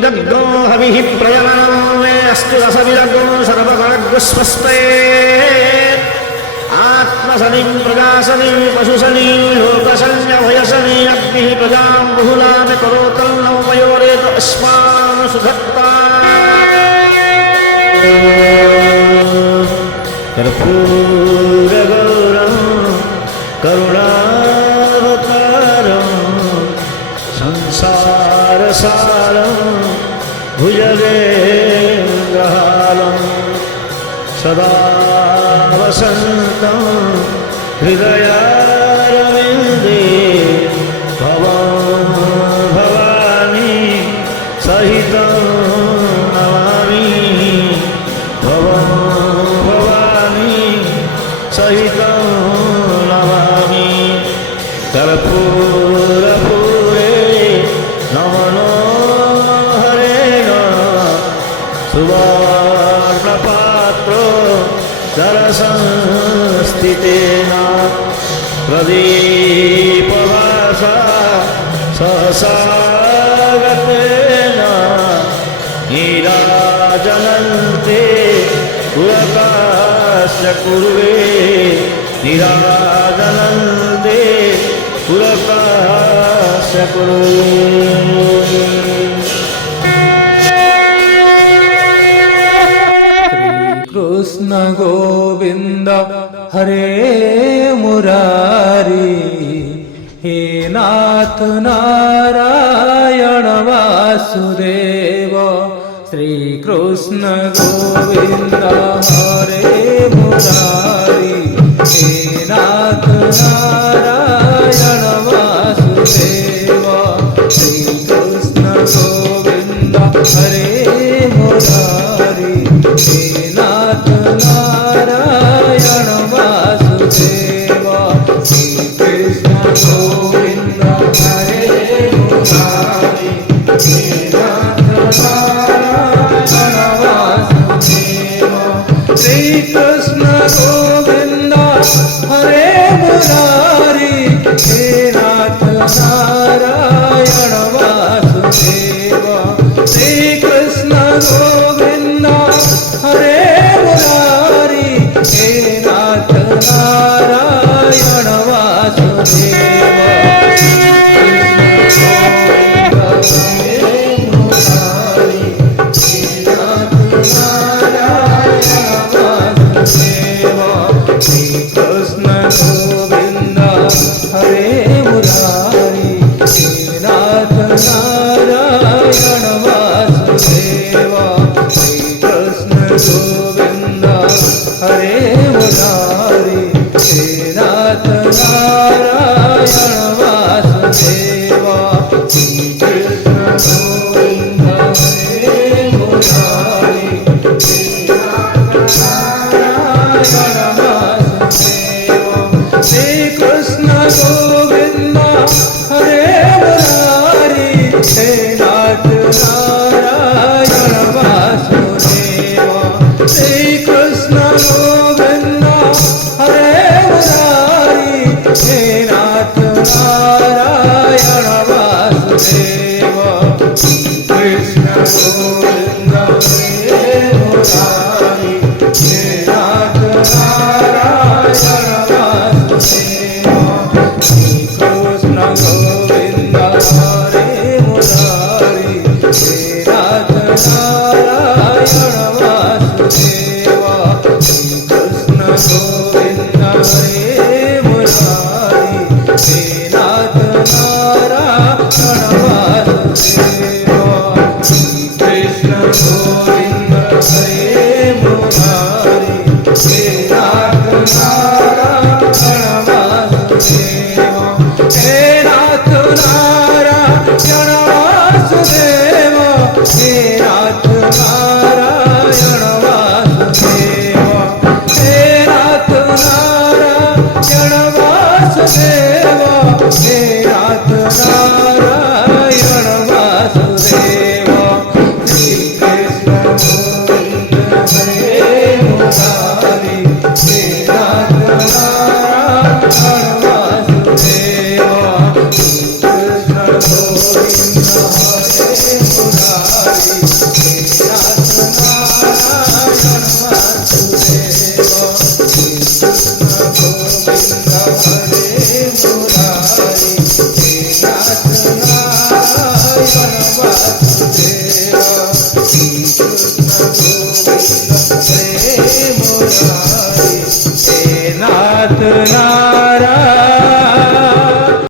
विदग्धो हविः प्रजननं मे अस्तु रसविदग्धो सर्वगणग्स्वस्ते आत्मसनिं प्रजासनिं पशुसनिं लोकसन्यभयसनि अग्निः प्रजां बहुलामि करोतन्नो मयोरेत अस्मान् सुधत्ता कर्पूरगौरं करुणावतारं संसारसारं भुजगेन्द्रहारं सदा वसन्तं हृदयारविन्दे भवं भवानी सहितं नमामि भवं भवानी सहितं नमामि कर्पूरपूरे नमनो हरेण सुवर्णपात्रो जलसंस्थितेन प्रदीपभासा सहसागतेन नीराजनन्ते पुरकास्य कुर्वे नीराजनन्ते पुरकास्य कुर्वे कृष्ण गोविंद हरे मुरारी हे नाथ नारायण वासुदेव श्री कृष्ण गोविंद हरे मुरारी हे नाथ नारायण वासुदेव श्री कृष्ण गोविंद हरे मुरारी हे नाथ नारायण वासुदेव श्री कृष्ण गोविंद हरे मुरारी हे नाथ नारायण वासुदेव श्री कृष्ण गोविंद हरे मुरारी हे नाथ नारायण वासुदेव श्री कृष्ण गोविंद हरे मुरारी हे नाथ नारायण वासुदेव श्री कृष्ण गोविंद हरे मुरारी हे नाथ नारायण वासुदेव श्री कृष्ण गोविंद हरे मुरारी हे नाथ नारायण वासुदेव श्री कृष्ण गोविंद हरे मुरारी हे नाथ नारायण वासुदेव श्री कृष्ण गोविंद हरे मुरारी हे नाथ नारायण वासुदेव श्री कृष्ण गोविंद हरे मुरारी हे नाथ नारायण वासुदेव कृष्ण गोविंद हरे मुरारी हे नाथ नारायण वासुदेव श्री कृष्ण गोविंद हरे मुरारी हे नाथ नारायण वासुदेव श्री कृष्ण गोविंद हरे मुरारी हे नाथ नारायण वासुदेव श्री कृष्ण गोविंद हरे मुरारी हे नाथ नारायण वासुदेव हे नाथ नारायण वासुदेव हे